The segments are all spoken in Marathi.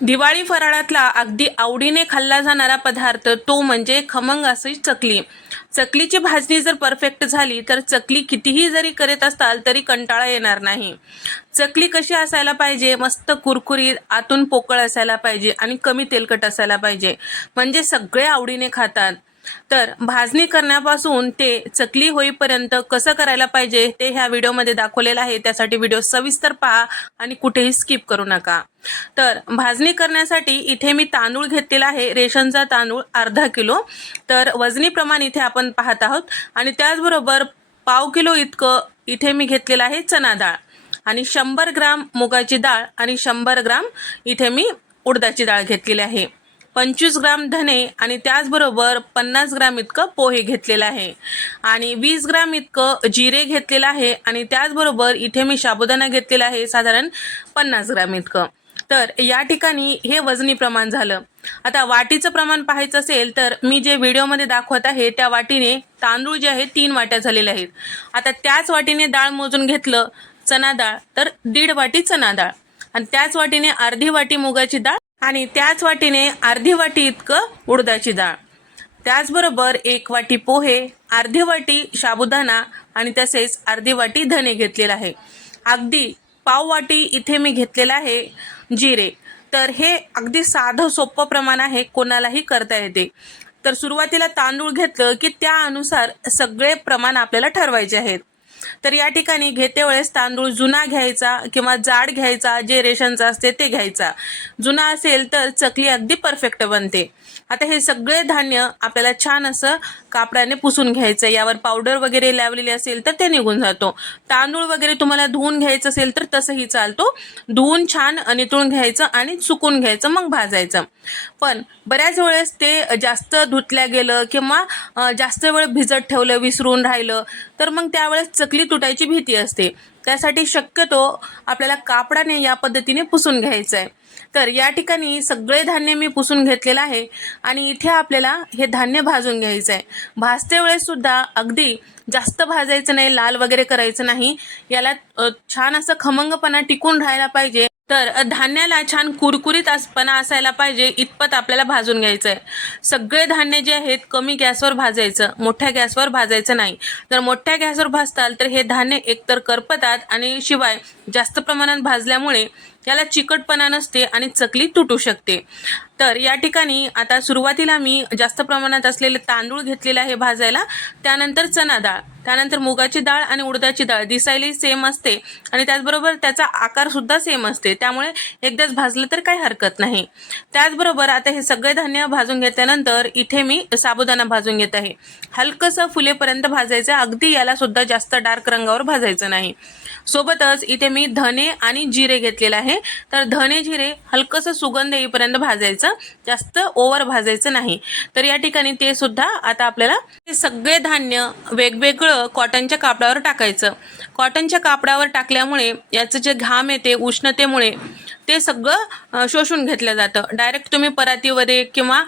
दिवाळी फराळातला अगदी आवडीने खाल्ला जाणारा पदार्थ तो म्हणजे खमंग अशी चकली. चकलीची भाजणी जर परफेक्ट झाली तर चकली कितीही जरी करत असाल तरी कंटाळा येणार नाही. चकली कशी असायला पाहिजे? मस्त कुरकुरीत आतून पोकळ असायला पाहिजे आणि कमी तेलकट असायला पाहिजे. म्हणजे सगळे आवडीने खातात. तर भाजणी करण्यापासून ते चकली होईपर्यंत कसं करायला पाहिजे ते ह्या व्हिडिओमध्ये दाखवलेलं आहे. त्यासाठी व्हिडिओ सविस्तर पहा आणि कुठेही स्किप करू नका. तर भाजणी करण्यासाठी इथे मी तांदूळ घेतलेला आहे. रेशनचा तांदूळ अर्धा किलो. तर वजनीप्रमाणे इथे आपण पाहत आहोत. आणि त्याचबरोबर पाव किलो इतकं इथे मी घेतलेलं आहे चना डाळ. आणि शंभर ग्राम मुगाची डाळ आणि शंभर ग्राम इथे मी उडदाची डाळ घेतलेली आहे. पंचवीस ग्राम धने आणि त्याचबरोबर पन्नास ग्राम इतकं पोहे घेतलेलं आहे. आणि वीस ग्राम इतकं जिरे घेतलेलं आहे आणि त्याचबरोबर इथे मी साबुदाणा घेतलेला आहे साधारण पन्नास ग्राम इतकं. तर या ठिकाणी हे वजनी प्रमाण झालं. आता वाटीचं प्रमाण पाहायचं असेल तर मी जे व्हिडिओमध्ये दाखवत आहे त्या वाटीने तांदूळ जे आहे तीन वाट्या झालेल्या आहेत. आता त्याच वाटीने डाळ मोजून घेतलं चना डाळ तर दीड वाटी चना डाळ. आणि त्याच वाटीने अर्धी वाटी मुगाची डाळ आणि त्याच वाटीने अर्धी वाटी इतकं उडदाची डाळ. त्याचबरोबर एक वाटी पोहे अर्धी वाटी साबुदाणा आणि तसेच अर्धी वाटी धने घेतलेला आहे. अगदी पाव वाटी इथे मी घेतलेला आहे जिरे. तर हे अगदी साधं सोपं प्रमाण आहे कोणालाही करता येते. तर सुरुवातीला तांदूळ घेतलं की त्या अनुसार सगळे प्रमाण आपल्याला ठरवायचे आहेत. तर या ठिकाणी घेते वेळेस तांदूळ जुना घ्यायचा किंवा जाड घ्यायचा जे रेशनचा असते ते घ्यायचा. जुना असेल तर चकली अगदी परफेक्ट बनते. आता हे सगळे धान्य आपल्याला छान असं कापडाने पुसून घ्यायचं यावर पावडर वगैरे लावलेली असेल तर ते निघून जातो. तांदूळ वगैरे तुम्हाला धुवून घ्यायचं असेल तर तसंही चालतो. धुवून छान नितळून घ्यायचं आणि सुकून घ्यायचं मग भाजायचं. पण बऱ्याच वेळेस ते जास्त धुतल्या गेलं किंवा जास्त वेळ भिजत ठेवलं विसरून राहिलं तर मग त्यावेळेस चकली तुटायची भीती असते त्यासाठी शक्यतो आपल्याला कापडाने या पद्धतीने पुसून घ्यायचं आहे तर या ठिकाणी सगळे धान्य मी पुसून घेतलेलं आहे आणि इथे आपल्याला हे धान्य भाजून घ्यायचं आहे भाजते वेळेस सुद्धा अगदी जास्त भाजायचं नाही लाल वगैरे करायचं नाही. याला छान असं खमंगपणा टिकून राहायला पाहिजे तर धान्याला छान कुरकुरीत असपणा असायला पाहिजे इतपत आपल्याला भाजून घ्यायचं आहे सगळे धान्य जे आहेत कमी गॅसवर भाजायचं मोठ्या गॅसवर भाजायचं नाही. जर मोठ्या गॅसवर भाजताल तर हे धान्य एकतर करपतात आणि शिवाय जास्त प्रमाणात भाजल्यामुळे याला चिकटपणा नसते आणि चकली तुटू शकते. तर या ठिकाणी आता सुरुवातीला मी जास्त प्रमाणात असलेले तांदूळ घेतलेले आहे भाजायला. त्यानंतर चना डाळ त्यानंतर मुगाची डाळ आणि उडदाची डाळ दिसायलाही सेम असते आणि त्याचबरोबर त्याचा आकार सुद्धा सेम असते. त्यामुळे एकदाच भाजलं तर काही हरकत नाही. त्याचबरोबर आता हे सगळे धान्य भाजून घेतल्यानंतर इथे मी साबुदाणा भाजून घेत आहे. हलकंसं फुलेपर्यंत भाजायचं. अगदी याला सुद्धा जास्त डार्क रंगावर भाजायचं नाही. सोबतच इथे मी धने आणि जिरे घेतलेलं आहे. तर धने जिरे हलकंसं सुगंध येईपर्यंत भाजायचं. जास्त ओव्हर भाजायचं नाही. तर या ठिकाणी ते सुद्धा आता आपल्याला हे सगळे धान्य वेगवेगळं कॉटनच्या कापडावर टाकायचं. कॉटनच्या कापडावर टाकल्यामुळे याचं जे घाम येते उष्णतेमुळे ते सगळं शोषून घेतलं जातं. डायरेक्ट तुम्ही परातीमध्ये किंवा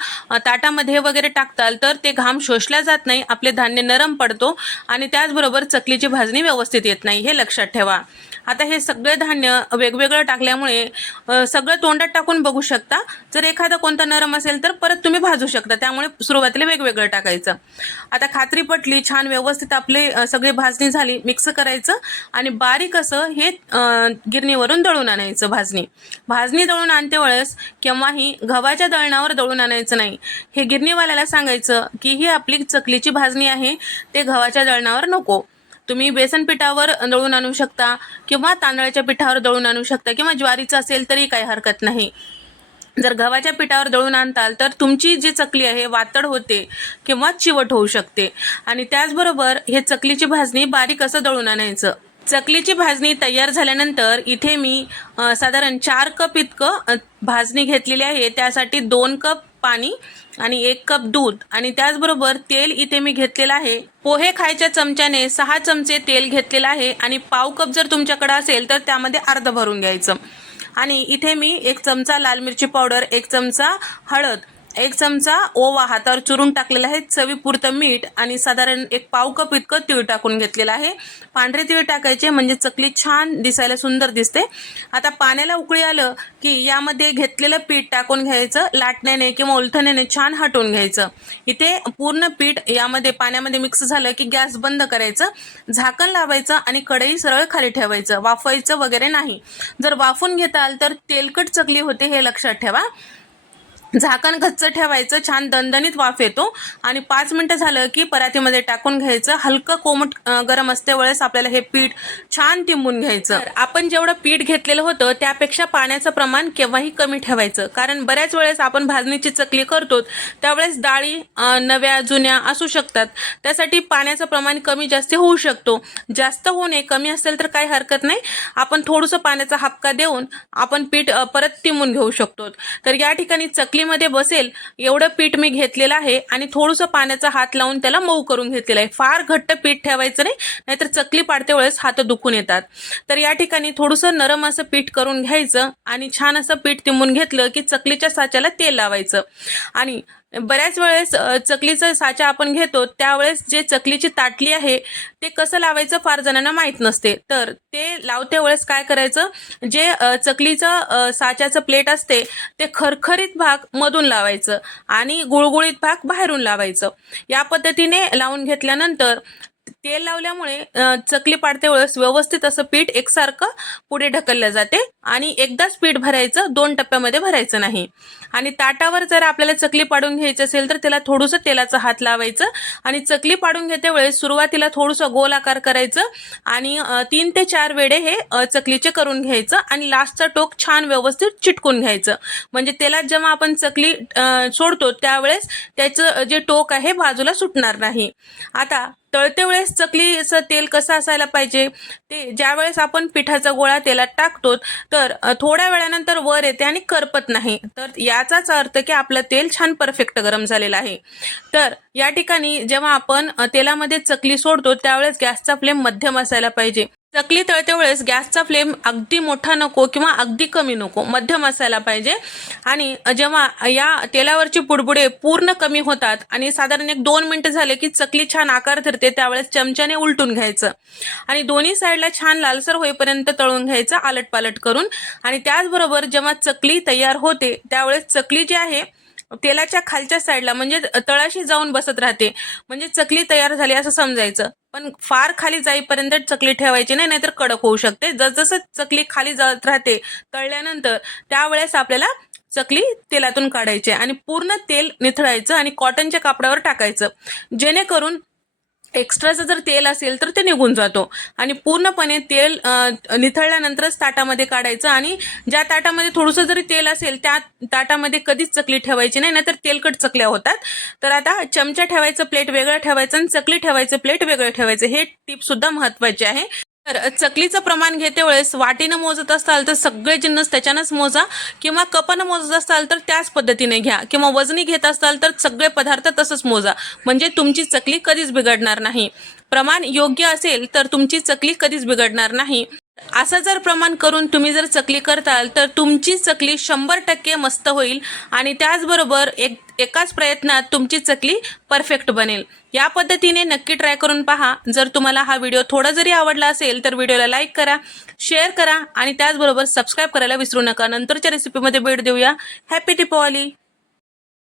ताटामध्ये वगैरे टाकताल तर ते घाम शोषला जात नाही आपले धान्य नरम पडतो आणि त्याचबरोबर चकलीची भाजणी व्यवस्थित येत नाही हे लक्षात ठेवा. आता हे सगळे धान्य वेगवेगळं टाकल्यामुळे सगळं तोंडात टाकून बघू शकता. जर एखादा कोणता नरम असेल तर परत तुम्ही भाजू शकता. त्यामुळे सुरुवातीला वेगवेगळं टाकायचं. आता खात्री पटली छान व्यवस्थित आपले सगळी भाजणी झाली मिक्स करायचं आणि बारीक असं हे गिरणीवरून दळून आणायचं भाजणी. भाजणी दळून आणते वेळेस केव्हाही गव्हाच्या दळणावर दळून आणायचं नाही. हे गिरणीवाल्याला सांगायचं की ही आपली चकलीची भाजणी आहे ते गव्हाच्या दळणावर नको. तुम्ही बेसन पिठावर दळून आणू शकता किंवा तांदळाच्या पिठावर दळून आणू शकता किंवा ज्वारीचं असेल तरी काही हरकत नाही. जर गव्हाच्या पिठावर दळून आणताल तर तुमची जी चकली आहे वातड होते किंवा चिवट होऊ शकते. आणि त्याचबरोबर हे चकलीची भाजणी बारीक असं दळून आणायचं. चकलीची भाजणी तयार झाल्यानंतर इथे मी साधारण चार कप इतकं भाजणी घेतलेली आहे. त्यासाठी दोन कप पाणी आणि एक कप दूध. आणि त्याचबरोबर तेल इथे मी घेतलेलं आहे. पोहे खायच्या चमच्याने सहा चमचे तेल घेतलेलं आहे. आणि पाव कप जर तुमच्याकडे असेल तर त्यामध्ये अर्ध भरून घ्यायचं. आणि इथे मी एक चमचा लाल मिरची पावडर एक चमचा हळद एक चमचा ओवा हातावर चुरून टाकलेला आहे. चवीपुरतं मीठ आणि साधारण एक पाव कप इतकं तीळ टाकून घेतलेलं आहे. पांढरे तीळ टाकायचे म्हणजे चकली छान दिसायला सुंदर दिसते. आता पाण्याला उकळी आलं की यामध्ये घेतलेलं पीठ टाकून घ्यायचं लाटण्याने किंवा उलथण्याने छान हटवून घ्यायचं. इथे पूर्ण पीठ यामध्ये पाण्यामध्ये मिक्स झालं की गॅस बंद करायचं झाकण लावायचं आणि कढई सरळ खाली ठेवायचं. वाफवायचं वगैरे नाही. जर वाफून घेताल तर तेलकट चकली होते हे लक्षात ठेवा. झाकण गच्च ठेवायचं छान दणदणीत वाफ येतो. आणि पाच मिनटं झालं की परातीमध्ये टाकून घ्यायचं. हलकं कोमट गरम असते वेळेस आपल्याला हे पीठ छान तिंबून घ्यायचं. आपण जेवढं पीठ घेतलेलं होतं त्यापेक्षा पाण्याचं प्रमाण केव्हाही कमी ठेवायचं. कारण बऱ्याच वेळेस आपण भाजणीची चकली करतो त्यावेळेस डाळी नव्या जुन्या असू शकतात. त्यासाठी पाण्याचं प्रमाण कमी जास्त होऊ शकतो. जास्त होऊ नये कमी असेल तर काही हरकत नाही. आपण थोडंसं पाण्याचा हापका देऊन आपण पीठ परत तिंबून घेऊ शकतो. तर या ठिकाणी चकली चकलीमध्ये बसेल एवढं पीठ मी घेतलेलं आहे आणि थोडंसं पाण्याचा हात लावून त्याला मऊ करून घेतलेलं आहे. फार घट्ट पीठ ठेवायचं नाही नाहीतर चकली पाडते वेळेस हात दुखून येतात. तर या ठिकाणी थोडंसं नरम असं पीठ करून घ्यायचं आणि छान असं पीठ तिंबून घेतलं की चकलीच्या साच्याला तेल लावायचं. आणि बऱ्याच वेळेस चकलीचं साचा आपण घेतो त्यावेळेस जे चकलीची ताटली आहे ते कसं लावायचं फार जणांना माहीत नसते. तर ते लावते वेळेस काय करायचं जे चकलीचं साच्याचं प्लेट असते ते खरखरीत भाग मधून लावायचं आणि गुळगुळीत भाग बाहेरून लावायचं. या पद्धतीने लावून घेतल्यानंतर तेल लावल्यामुळे चकली पाडते वेळेस व्यवस्थित असं पीठ एकसारखं पुढे ढकललं जाते आणि एकदाच पीठ भरायचं दोन टप्प्यामध्ये भरायचं नाही. आणि ताटावर जर आपल्याला चकली पाडून घ्यायची असेल तर त्याला थोडंसं तेलाचा हात लावायचं आणि चकली पाडून घेते वेळेस सुरुवातीला थोडंसं गोल आकार करायचं आणि तीन ते चार वेळे हे चकलीचे करून घ्यायचं आणि लास्टचा टोक छान व्यवस्थित चिटकून घ्यायचं. म्हणजे तेलात जेव्हा आपण चकली सोडतो त्यावेळेस त्याचं जे टोक आहे बाजूला सुटणार नाही. आता तळते वेळेस चकलीचं तेल कसं असायला पाहिजे? ते ज्या वेळेस आपण पिठाचा गोळा तेलात टाकतो तर थोड्या वेळानंतर वर येते आणि करपत नाही. तर याचाच अर्थ की आपलं तेल छान परफेक्ट गरम झालेलं आहे. तर या ठिकाणी जेव्हा आपण तेलामध्ये चकली सोडतो त्यावेळेस गॅसचा फ्लेम मध्यम असायला पाहिजे. चकली तळते वेळेस गॅसचा फ्लेम अगदी मोठा नको किंवा अगदी कमी नको मध्यम असायला पाहिजे. आणि जेव्हा या तेलावरची पुडबुडे पूर्ण कमी होतात आणि साधारण एक दोन मिनिटं झाले की चकली छान आकार धरते त्यावेळेस चमच्याने उलटून घ्यायचं. आणि दोन्ही साईडला छान लालसर होईपर्यंत तळून घ्यायचं आलटपालट करून. आणि त्याचबरोबर जेव्हा चकली तयार होते त्यावेळेस चकली जी आहे तेलाच्या खालच्या साईडला म्हणजे तळाशी जाऊन बसत राहते. म्हणजे चकली तयार झाली असं समजायचं. पण फार खाली जाईपर्यंत चकली ठेवायची नाही नाहीतर कडक होऊ शकते. जसजसं चकली खाली जात राहते तळल्यानंतर त्यावेळेस आपल्याला चकली तेलातून काढायची आणि पूर्ण तेल निथळायचं आणि कॉटनच्या कापडावर टाकायचं. जेणेकरून एक्स्ट्राचं जर तेल असेल तर ते निघून जातो. आणि पूर्णपणे तेल निथळल्यानंतरच ताटामध्ये काढायचं आणि ज्या ताटामध्ये थोडंसं जरी तेल असेल त्या ताटामध्ये कधीच चकली ठेवायची नाही नाहीतर तेलकट चकल्या होतात. तर आता चमचा ठेवायचं प्लेट वेगळं ठेवायचं आणि चकली ठेवायचं प्लेट वेगळं ठेवायचं. हे टिप सुद्धा आहे. तर चकलीचं प्रमाण घेते वेळेस वाटीनं मोजत असाल तर सगळे जिन्नस त्याच्यानंच मोजा किंवा कपानं मोजत असाल तर त्याच पद्धतीने घ्या किंवा वजनी घेत असाल तर सगळे पदार्थ तसंच मोजा. म्हणजे तुमची चकली कधीच बिघडणार नाही. प्रमाण योग्य असेल तर तुमची चकली कधीच बिघडणार नाही. असं जर प्रमाण करून तुम्ही जर चकली करताल तर तुमची चकली शंभर टक्के मस्त होईल आणि त्याचबरोबर एक एकाच प्रयत्नात तुमची चकली परफेक्ट बनेल. या पद्धतीने नक्की ट्राय करून पहा. जर तुम्हाला हा व्हिडिओ थोडा जरी आवडला असेल तर व्हिडिओला लाईक करा शेअर करा आणि त्याचबरोबर सबस्क्राईब करायला विसरू नका. नंतरच्या रेसिपीमध्ये भेट देऊया. हॅपी दीपावली